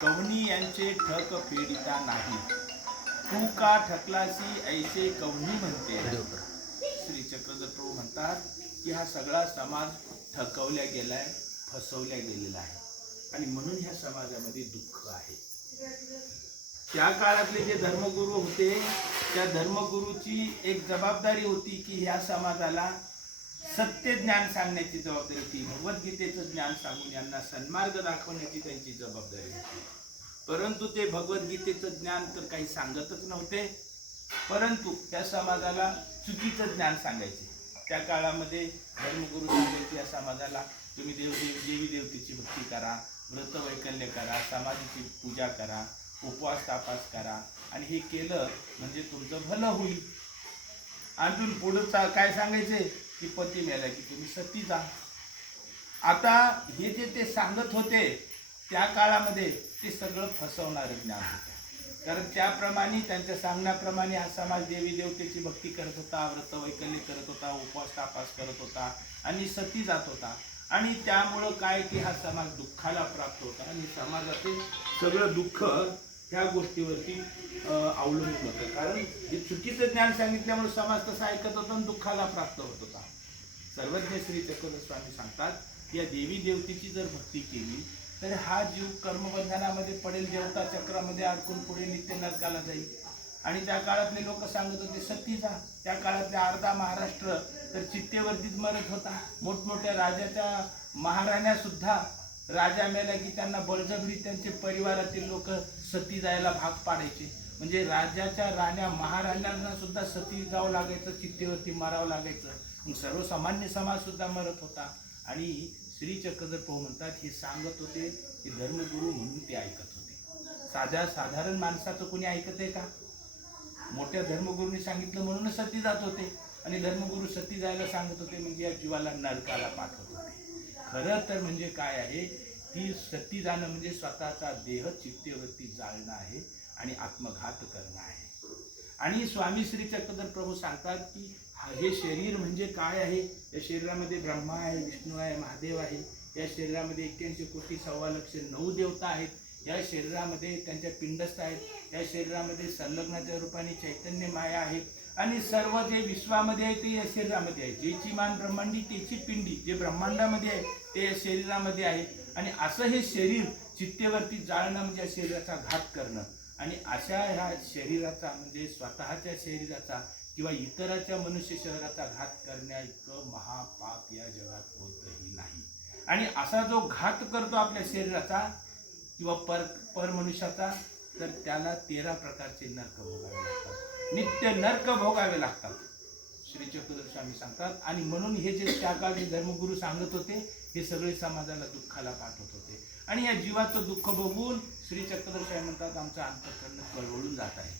कवनी यांचे ठक फेडिता नाही. तू का ठकलासी ऐसे कवनी म्हणते? श्री चक्रधर प्रभू म्हणतात की हा सगळा समाज ठकवल्या गेलाय फसवल्या गेलेला आहे. आणि म्हणून ह्या समाजामध्ये दुःख आहे. त्या काळातले जे धर्मगुरू होते त्या धर्मगुरूची एक जबाबदारी होती की ह्या समाजाला सत्य ज्ञान सांगण्याची जबाबदारी होती. भगवद्गीतेचं ज्ञान सांगून यांना सन्मार्ग दाखवण्याची त्यांची जबाबदारी होती. परंतु ते भगवद्गीतेचं ज्ञान तर काही सांगतच नव्हते. परंतु त्या समाजाला चुकीचं ज्ञान सांगायचे. त्या काळामध्ये धर्मगुरू सांगायचे या समाजाला तुम्ही देव देवी देवतेची भक्ती करा व्रत वैकल्य करा समाधीची पूजा करा उपवास तापास करा आणि हे केलं म्हणजे तुमचं भलं होईल. अजून पुढं काय सांगायचे? की पती मेला की तुम्ही सती जा. आता हे जे ते सांगत होते त्या काळामध्ये ते सगळं फसवणारं ज्ञान होतं. कारण त्याप्रमाणे त्यांच्या सांगण्याप्रमाणे हा समाज देवी देवतेची भक्ती करत होता व्रत वैकल्य करत होता उपवास तापास करत होता आणि सती जात होता. आणि त्यामुळं काय की हा समाज दुःखाला प्राप्त होता आणि समाजातील सगळं दुःख ह्या गोष्टीवरती अवलंबून होतं. कारण हे चुकीचं ज्ञान सांगितल्यामुळे समाज तसा ऐकत होता आणि दुःखाला प्राप्त होत होता. सर्वज्ञ श्री चक्रधर स्वामी सांगतात या देवी देवतेची जर भक्ती केली तर हा जीव कर्मबंधनामध्ये पडेल देवता चक्रामध्ये अडकून पुढे नित्य नरकाला जाईल. आणि त्या काळातले लोक सांगत होते सती जा. त्या काळातल्या अर्धा महाराष्ट्र तर चित्तेवरतीच मरत होता. मोठमोठ्या राजाच्या महाराण्यासुद्धा राजा मेला की त्यांना बळजबरी त्यांचे परिवारातील लोक सती जायला भाग पाडायचे. म्हणजे राजाच्या राण्या महाराण्यांना सुद्धा सती जावं लागायचं चित्तेवरती मारावं लागायचं. मग सर्वसामान्य समाज सुद्धा मरत होता. आणि श्री चक्रधरप्रभू म्हणतात हे सांगत होते की धर्मगुरू म्हणून ते ऐकत होते. साध्या साधारण माणसाचं कोणी ऐकत आहे का? मोठ्या धर्मगुरूंनी सांगितलं म्हणूनच सती जात होते. आणि धर्मगुरू सती जायला सांगत होते म्हणजे या जीवाला नरकाला पाठवत होते. खरं तर म्हणजे काय आहे? ती सती जाणं म्हणजे स्वतःचा देह चित्तेवरती जाळणं आहे आणि आत्मघात करणं आहे. आणि स्वामी श्री चक्रधर प्रभू सांगतात की हा- हे शरीर म्हणजे काय आहे? या शरीरामध्ये ब्रह्मा आहे विष्णू आहे महादेव आहे. या शरीरामध्ये एक्क्याऐंशी कोटी सव्वा लक्ष नऊ देवता आहेत. या शरीरामध्ये त्यांच्या पिंडस्थ आहेत. या शरीरामध्ये संलग्नाच्या रूपाने चैतन्य माया आहे. आणि सर्व जे विश्वामध्ये आहे ते या शरीरामध्ये आहे. जेची मान ब्रह्मांडी त्याची पिंडी जे ब्रह्मांडामध्ये आहे ते या शरीरामध्ये आहे. आणि असं हे शरीर चित्तेवरती जाळणं म्हणजे या शरीराचा घात करणं. आणि अशा ह्या शरीराचा म्हणजे स्वतःच्या शरीराचा किंवा इतराच्या मनुष्य शरीराचा घात करण्या इतकं महापाप या जगात होतही नाही. आणि असा जो घात करतो आपल्या शरीराचा किंवा पर पर मनुष्याचा तर त्याला तेरा प्रकारचे नरक भोगावे लागतात. नित्य नर्क भोगावे लागतात. श्री चक्रधर स्वामी सांगतात. आणि म्हणून हे जे त्या काळचे धर्मगुरू सांगत होते हे सगळे समाजाला दुःखाला पाठवत होते. आणि या जीवाचं दुःख बघून श्री चक्रधर स्वामी म्हणतात आमचं अंतकरण कळवळून जात आहे.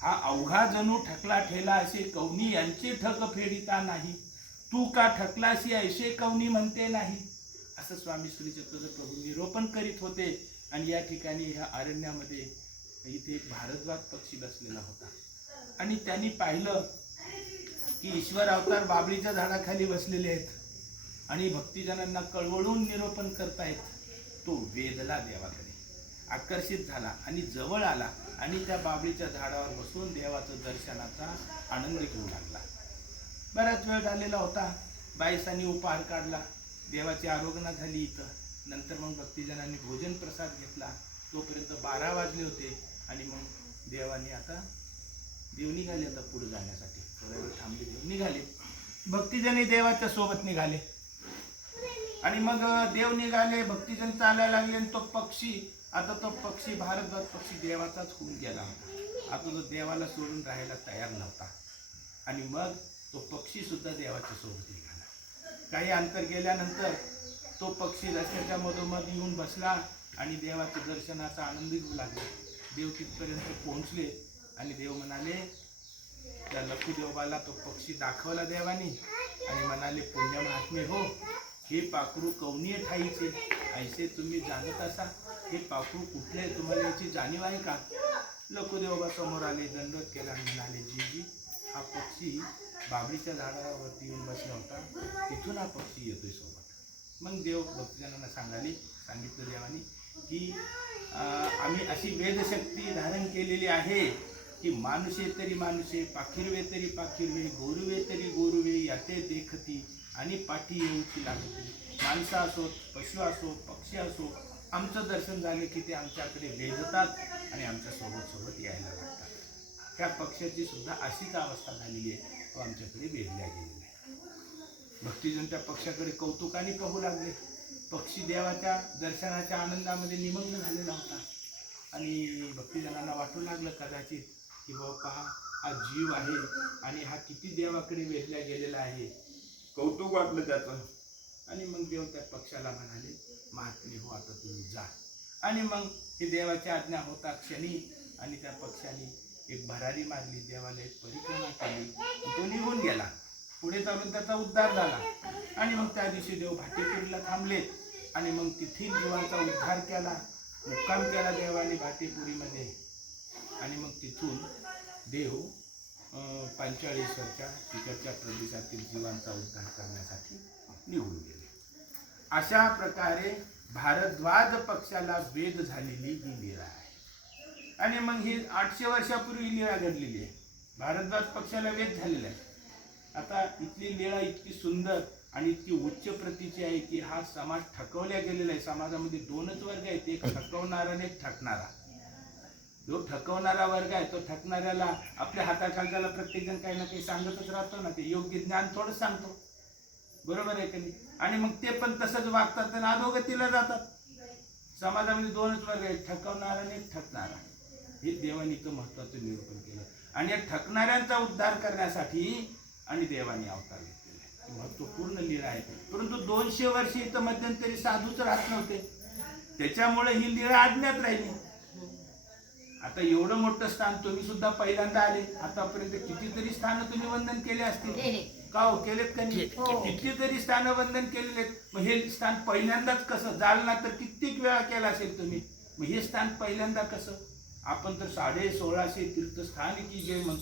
हा अवघा जणू ठकला ठेला असे कवनी यांचे ठक फेडिता नाही. तू का ठकलाशी ऐसे कवनी म्हणते नाही. असं स्वामी श्री चक्रधर प्रभू निरोपण करीत होते. आणि या ठिकाणी ह्या अरण्यामध्ये इथे एक भारद्वाज पक्षी बसलेला होता. आणि त्यांनी पाहिलं की ईश्वर अवतार बाबळीच्या झाडाखाली बसलेले आहेत. आणि भक्तिजनांना कळवळून निरोपण करतायत. तो वेदला देवाकडे आकर्षित झाला आणि जवळ आला आणि त्या बाबळीच्या झाडावर बसून देवाचं दर्शनाचा आनंद घेऊ लागला. बराच वेळ झालेला होता. बाईसांनी उपहार काढला. देवाची आरोग्यना झाली इथं. नंतर मग भक्तिजनांनी भोजन प्रसाद घेतला. तोपर्यंत बारा वाजले होते. आणि मग देवाने आता देव निघाले आता पुढे जाण्यासाठी. थोड्या वेळ थांबले देव निघाले. भक्तिजनी देवाच्या सोबत निघाले. आणि मग देव निघाले भक्तिजन चालायला लागले आणि तो पक्षी आता तो पक्षी भारतभर पक्षी देवाचाच होऊन गेला आता तो देवाला सोडून राहायला तयार नव्हता. आणि मग तो पक्षी सुद्धा देवाच्या सोबत निघाला. काही अंतर गेल्यानंतर तो पक्षी रस्त्याच्या मधोमध येऊन बसला आणि देवाच्या दर्शनाचा आनंद घेऊ लागला. देव तिथपर्यंत पोहोचले आणि देव म्हणाले त्या लखुदेवाला तो पक्षी दाखवला देवानी. आणि म्हणाले पुण्य महात्मे हो. हे पाखरू कवनीय ठाईचे. ऐसे तुम्ही जाणत असा हे पाखरू कुठले आहे? तुम्हाला याची जाणीव आहे का? लखुदेवबा समोर आले दंडवत केला आणि म्हणाले जी जी हा पक्षी बाबरीच्या झाडावरती येऊन बसला होता. तिथून हा पक्षी येतोय सोबत. मग देव भक्तजनांना सांगाले सांगितलं देवानी की आम्ही अशी वेदशक्ती धारण केलेली आहे की मानुषे तरी मानुषे पाखिरवे तरी पाखिरवे गोरुवे तरी गोरुवे याते देखती आणि पाठी येऊची लागते. माणसं असोत पशु असो पक्षी असो आमचं दर्शन झालं की ते आमच्याकडे वेधतात आणि आमच्यासोबत सोबत यायला लागतात. त्या पक्षाची सुद्धा अशीच अवस्था झालेली आहे? तो आमच्याकडे वेधल्या गेलेला आहे. भक्तिजन त्या पक्षाकडे कौतुकाने पाहू लागले. पक्षी देवाच्या दर्शनाच्या आनंदामध्ये निमग्न झालेला होता. आणि भक्तिजनांना वाटू लागलं कदाचित की बाबा पहा हा जीव आहे आणि हा किती देवाकडे वेधला गेलेला आहे. कौतुक वाटलं त्याचं. आणि मग देव त्या पक्षाला म्हणाले महात्मे हो आता तुम्ही जा. आणि मग ही देवाची आज्ञा होता क्षणी आणि त्या पक्षाने एक भरारी मारली. देवाला एक परिक्रमा केली. तो निघून गेला. पुढे चालून त्याचा उद्धार झाला. आणि मग त्या दिवशी देव भाटेपुरीला थांबले आणि मग तिथील जीवांचा उद्धार केला मुक्काम केला देवाने भाटेपुरीमध्ये. आणि मग तिथून देव पंचाळीसच्या तिकडच्या प्रदेशातील जीवांचा उद्धार करण्यासाठी निघून गेले. अशा प्रकारे भारद्वाज पक्षाला वेद झालेली ही लीळा आहे. आणि मग ही आठशे वर्षापूर्वी ही लीळा घडलेली आहे. भारद्वाज पक्षाला वेद झालेला आहे. आता इथली लीळा इतकी सुंदर आणि इतकी उच्च प्रतीची आहे की हा समाज ठकवल्या गेलेला आहे. समाजामध्ये दोनच वर्ग आहेत. एक ठकवणारा आणि एक ठकणारा. जो ठकवणारा वर्ग आहे तो ठकणाऱ्याला आपल्या हाताखालच्याला प्रत्येक जण काही ना काही सांगतच राहतो ना. ते योग्य ज्ञान थोडं सांगतो. बरोबर आहे का नाही? आणि मग ते पण तसंच वागतात आणि अधोगतीला जातात. समाजामध्ये दोनच वर्ग आहेत. ठकवणारा आणि थकणारा ठकणारा. हे देवाने इथं महत्वाचं निरूपण केलं. आणि या ठकणाऱ्यांचा उद्धार करण्यासाठी आणि देवानी अवतार घेतला. महत्त्वपूर्ण लीळा आहे. परंतु दोनशे वर्ष इथं मध्यंतरी साधूच राहत नव्हते. त्याच्यामुळे ही लीळा अज्ञात राहिली. आता एवढं मोठं स्थान तुम्ही सुद्धा पहिल्यांदा आले. आतापर्यंत कितीतरी स्थान तुम्ही वंदन केले असतील. का हो? केलेत का नाही. कितीतरी स्थान वंदन केलेले. मग हे स्थान पहिल्यांदाच कसं? जालना तर कित्येक वेळा केलं असेल तुम्ही. मग हे स्थान पहिल्यांदा कसं? आपण तर साडे सोळाशे तीर्थस्थान की जे म्हणतो